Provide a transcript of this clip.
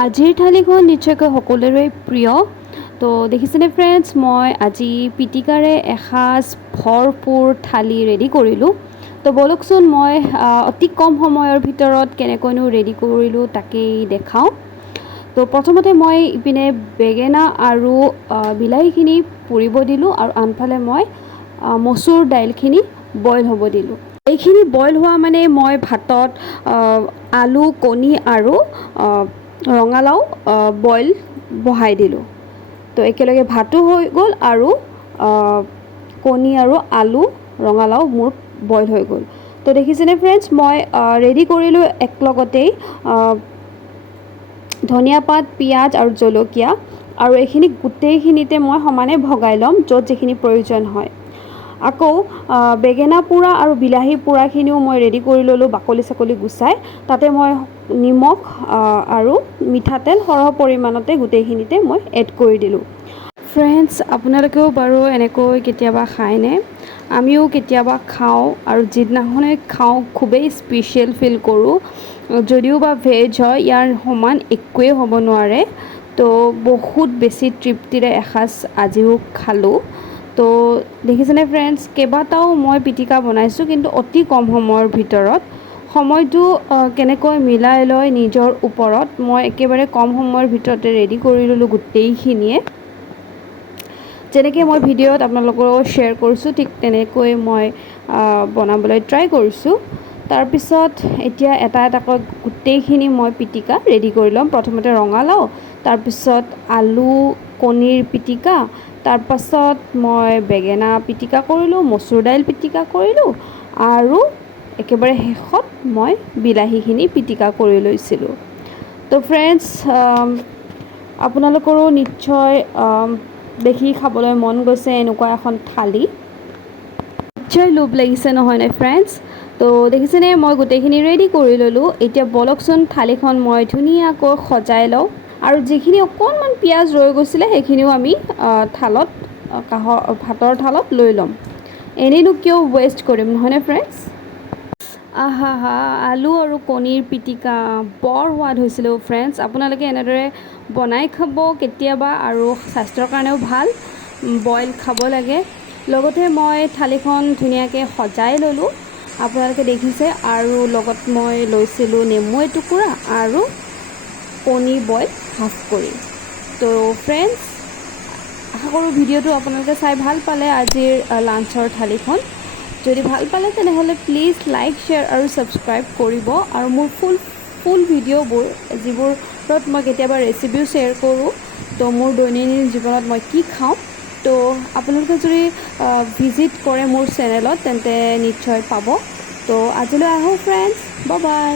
আজিৰ থালিখন নিশ্চয়কৈ সকলোৰে প্ৰিয়। তো দেখিছেনে ফ্ৰেণ্ডছ, মই আজি পিটিকাৰে এসাঁজ ভৰপূৰ থালি ৰেডি কৰিলোঁ। তো বলকচোন মই অতি কম সময়ৰ ভিতৰত কেনেকৈনো ৰেডি কৰিলোঁ তাকেই দেখাওঁ। তো প্ৰথমতে মই ইপিনে বেঙেনা আৰু বিলাহীখিনি পুৰিব দিলোঁ আৰু আনফালে মই মচুৰ দাইলখিনি বইল হ'ব দিলোঁ। এইখিনি বইল হোৱা মানে মই ভাতত আলু, কণী আৰু ৰঙালাও বইল বহাই দিলোঁ। তো একেলগে ভাতো হৈ গ'ল আৰু কণী আৰু আলু ৰঙালাও মোৰ বইল হৈ গ'ল। তো দেখিছেনে ফ্ৰেণ্ডছ, মই ৰেডি কৰিলোঁ একলগতেই ধনিয়া পাত, পিঁয়াজ আৰু জলকীয়া, আৰু এইখিনি গোটেইখিনিতে মই সমানে ভগাই ল'ম য'ত যিখিনি প্ৰয়োজন হয়। আকৌ বেঙেনা পোৰা আৰু বিলাহী পোৰাখিনিও মই ৰেডি কৰি ল'লোঁ বাকলি চাকলি গুচাই। তাতে মই নিমখ আৰু মিঠাতেল সৰহ পৰিমাণতে গোটেইখিনিতে মই এড কৰি দিলোঁ। ফ্ৰেণ্ডছ, আপোনালোকেও বাৰু এনেকৈ কেতিয়াবা খায়নে? আমিও কেতিয়াবা খাওঁ আৰু যিদিনাখনে খাওঁ খুবেই স্পেচিয়েল ফিল কৰোঁ। যদিও বা ভেজ হয়, ইয়াৰ সমান একোৱেই হ'ব নোৱাৰে। তো বহুত বেছি তৃপ্তিৰে এসাঁজ আজিও খালোঁ। তো দেখিছেনে ফ্ৰেণ্ডছ, কেইবাটাও মই পিটিকা বনাইছোঁ, কিন্তু অতি কম সময়ৰ ভিতৰত। সময়টো কেনেকৈ মিলাই লয় নিজৰ ওপৰত। মই একেবাৰে কম সময়ৰ ভিতৰতে ৰেডি কৰি ল'লোঁ গোটেইখিনিয়ে। যেনেকৈ মই ভিডিঅ'ত আপোনালোকৰ লগত শ্বেয়াৰ কৰিছোঁ, ঠিক তেনেকৈ মই বনাবলৈ ট্ৰাই কৰিছোঁ। তাৰপিছত এতিয়া এটা এটাকৈ গোটেইখিনি মই পিটিকা ৰেডি কৰি ল'ম। প্ৰথমতে ৰঙালাও, তাৰপিছত আলু কণীৰ পিটিকা, তাৰপাছত মই বেঙেনা পিটিকা কৰিলোঁ, মচুৰ দাইল পিটিকা কৰিলোঁ, আৰু একেবাৰে শেষত মই বিলাহীখিনি পিটিকা কৰি লৈছিলোঁ। তো ফ্ৰেণ্ডছ, আপোনালোকৰো নিশ্চয় দেখি খাবলৈ মন গৈছে এনেকুৱা এখন থালি। নিশ্চয় লোভ লাগিছে নহয়নে ফ্ৰেণ্ডছ? তো দেখিছেনে, মই গোটেইখিনি ৰেডি কৰি ল'লোঁ। এতিয়া বলকচোন থালিখন মই ধুনীয়াকৈ সজাই লওঁ, আৰু যিখিনি অকণমান পিঁয়াজ ৰৈ গৈছিলে সেইখিনিও আমি ভাতৰ থালত লৈ ল'ম। এনেইনো কিয় ৱেষ্ট কৰিম, নহয়নে ফ্ৰেণ্ডছ? আহা হা, আলু আৰু কণীৰ পিটিকা বৰ সোৱাদ হৈছিলে ফ্ৰেণ্ডছ। আপোনালোকে এনেদৰে বনাই খাব কেতিয়াবা, আৰু স্বাস্থ্যৰ কাৰণেও ভাল। বইল খাব লাগে। লগতে মই থালিখন ধুনীয়াকৈ সজাই ল'লোঁ, আপোনালোকে দেখিছে, আৰু লগত মই লৈছিলোঁ নেমু এটুকুৰা আৰু কণী বইল হাফ কৰি। তো ফ্ৰেণ্ডছ, আশা কৰোঁ ভিডিঅ'টো আপোনালোকে চাই ভাল পালে আজিৰ লাঞ্চৰ থালিখন। যদি ভাল পালে তেনেহ'লে প্লিজ লাইক, শ্বেয়াৰ আৰু ছাবস্ক্ৰাইব কৰিব। আৰু মোৰ ফুল ভিডিঅ'বোৰ, যিবোৰত মই কেতিয়াবা ৰেচিপিও শ্বেয়াৰ কৰোঁ, তো মোৰ দৈনন্দিন জীৱনত মই কি খাওঁ, তো আপোনালোকে যদি ভিজিট কৰে মোৰ চেনেলত তেন্তে নিশ্চয় পাব। তো আজিলৈ আহোঁ ফ্ৰেণ্ডছ, বাই বাই।